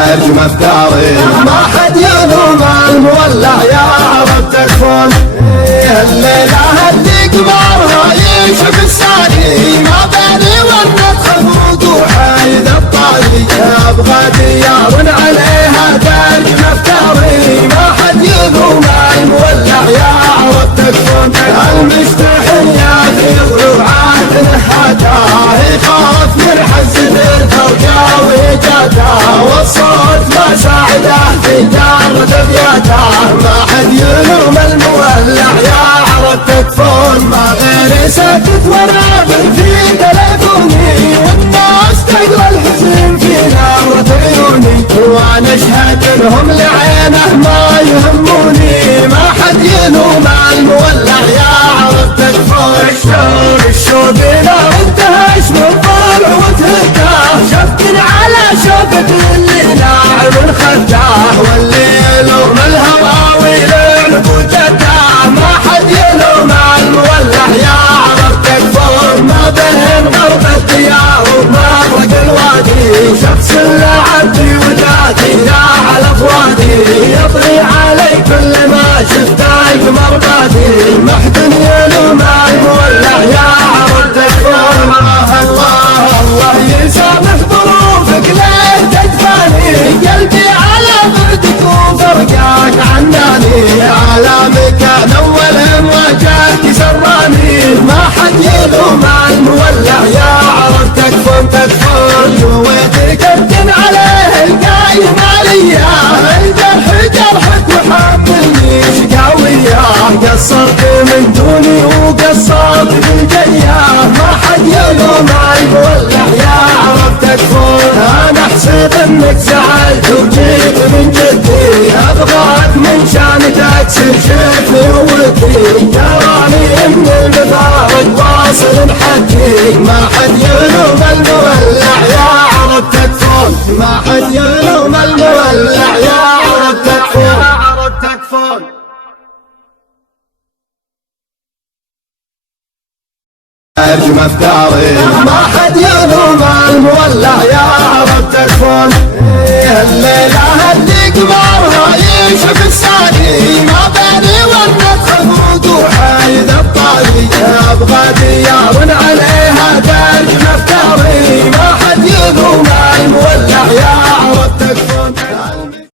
ارجم افكاري ما حد يلوم المولع يا رب تكفون. الليله اللي قمرها يشوف الثاني ما بالي والنطخ وضوحي ذا الطاري ابغى ديار عليها ترجم افكاري ما حد يلوم المولع يا رب تكفون. المشتحن يا اخي ضلوعات نهاته يخاف من حزة الفرقة ويجاته والصوت ما ساعده في جار ابياته ما حد يلوم المولع يا عرب تكفون. ما غير ساكت ورافع في تلفوني والناس تقرا الحزن في نارة عيوني وانا اشهد انهم لعينه ما يهموني ما حد يلوم المولع يا عرب تكفون. الشوق نار انتهش من طالع وتهداه شفت على شوقك اللي ناعم خداه واللي يلوم الهوى ويلعن وجداه ما حد يلوم المولع يا عرب تكفون. ما بين غرب الديار ومفرق الوادي شخص لعبتي وذاتي لا على فوادي يطري علي كل ما شفته يقمر بادي ما حد يلوم المولع يا عرب تكفون. الله يسامح ظروفك ليه تدفاني قلبي على بعدك وفرقاك عناني على مكان اول مواجهتي سراني ما حد يلوم المولع يا عرب تكفون. جويتك ابتن عليه القايم عليا الجرح جرحك وحملني شقاوية قصرت من دوني وقصرت بالجية ما حد يلوم المولع يا عرب تكفون. انا حسيت انك زعلت وجيت من جدي ابغاك من شان تكسر شفي وودي تراني من المفارق واصل حكي ما حد يلوم المولع يا عرب تكفون. ما حد يلوم المولع يا عرب تكفون. ارجم افكاري ما حد يلوم المولع يا عرب تكفون. الليله اللي قمرها يشوف الثاني ما بالي